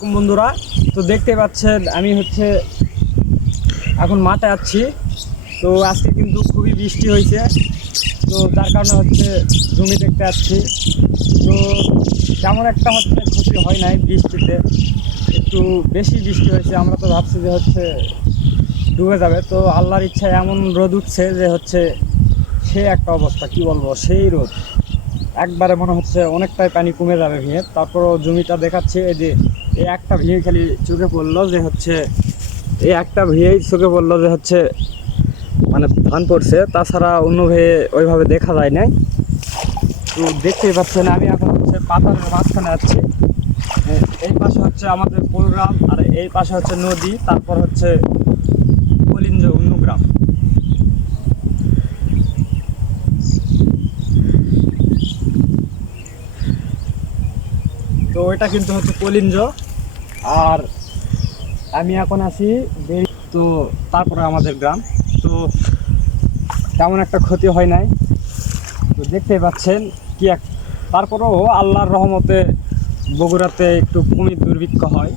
বন্ধুরা, তো দেখতে পাচ্ছেন আমি এখন মাঠে আছি। তো আজকে কিন্তু খুবই বৃষ্টি হয়েছে, তো যার কারণে জমি দেখতে আসছি। তো তেমন একটা ক্ষতি হয় নাই বৃষ্টিতে, একটু বেশি বৃষ্টি হয়েছে। আমরা তো ভাবছি যে ডুবে যাবে, তো আল্লাহর ইচ্ছায় এমন রোদ উঠছে যে সে একটা অবস্থা, কি বলবো, সেই রোদ একবারে মনে হচ্ছে অনেকটাই পানি কমে যাবে ভেঙে। তারপরও জমিটা দেখাচ্ছে এই একটা ভিড় খালি চোখে পড়লো যে এই একটা ভিড়েই চোখে পড়লো যে মানে ধান পড়ছে, তাছাড়া অন্য ভেয়ে ওইভাবে দেখা যায় নাই। তো দেখতেই পাচ্ছেন আমি এখন পাতারের মাঝখানে আছি। এই পাশে আমাদের পোলগ্রাম, আর এই পাশে নদী, তারপর কলিঞ্জ অন্য গ্রাম। তো এটা কিন্তু কলিঞ্জ, আর আমি এখন আছি তো তারপরে আমাদের গ্রাম। তো তেমন একটা ক্ষতি হয় নাই, তো দেখতেই পাচ্ছেন কি তারপরেও আল্লাহর রহমতে বগুড়াতে একটু ভূমি দুর্ভিক্ষ হয়,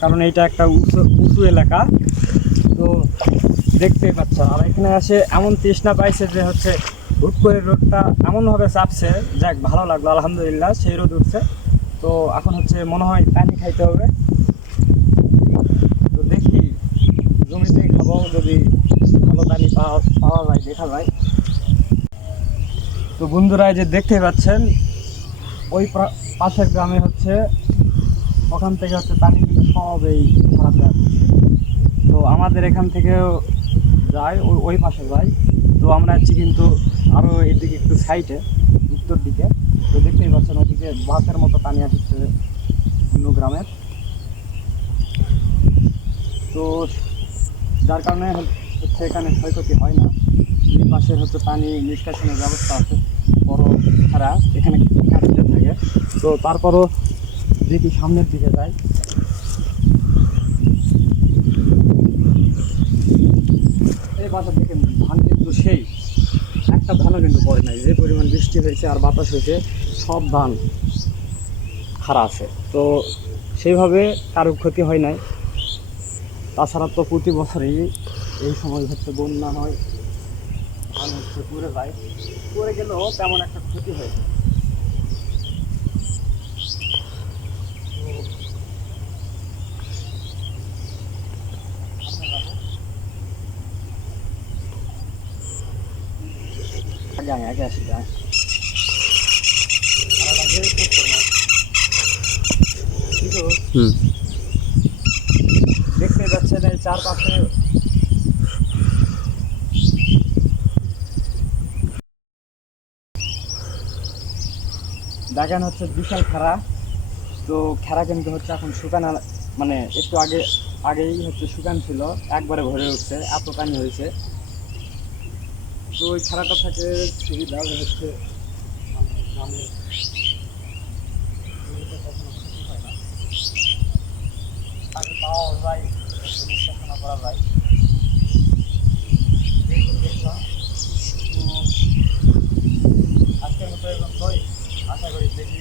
কারণ এইটা একটা উঁচু এলাকা। তো দেখতেই পাচ্ছেন, আর এখানে এমন তৃষ্ণা পাইছে যে হুট করে রোদটা এমনভাবে চাপছে, যাক ভালো লাগলো, আলহামদুলিল্লাহ সেই রোদ উঠছে। তো এখন মনে হয় পানি খাইতে হবে। তো দেখি জমিতে খাবো, যদি ভালো পানি পাওয়া যায়, দেখা যায়। তো বন্ধুরা, যে দেখতে পাচ্ছেন ওই পাশের গ্রামে ওখান থেকে পানি কিন্তু সব এই খারাপ যাচ্ছে। তো আমাদের এখান থেকেও যায়, ওই পাশে যায়। তো আমরা কিন্তু আরও এদিকে একটু সাইডে উত্তর দিকে। তো দেখতেই পাচ্ছেন ওইদিকে বাঁধের মতো পানি আসছে অন্য গ্রামের। তো যার কারণে এখানে ক্ষয়ক্ষতি হয় না। দুই পাশে পানি নিষ্কাশনের ব্যবস্থা আছে, বড় খাড়া এখানে কাটতে থাকে। তো তারপরও দেখি সামনের দিকে যাই। এই পাশে দেখেন ধান কিন্তু সেই একটা ধানও কিন্তু পড়ে নাই, যে পরিমাণ বৃষ্টি হয়েছে আর বাতাস হয়েছে, সব ধান খাড়া আছে। তো সেইভাবে কারো ক্ষতি হয় নাই। তাছাড়া তো প্রতি বছরই এই সময় বন্যা হয়, ধান পড়ে যায়, পড়ে গেলেও তেমন একটা ক্ষতি হয়েছে। আগে আগে আসি যায়। দেখতে যাচ্ছেন এই চারপাশে দেখেন বিশাল খেরা। তো খেরা কিন্তু এখন শুকানো, মানে একটু আগেই শুকান ছিল, একবারে ভরে উঠছে, এত পানি হয়েছে। তো ওই খেরাটা থাকে সুবিধা মানে গ্রামের পানি পাওয়া যায়, নিষ্কাশনা করা যায়। দেখলাম তো আজকের মতো এরকম আশা করি দেখি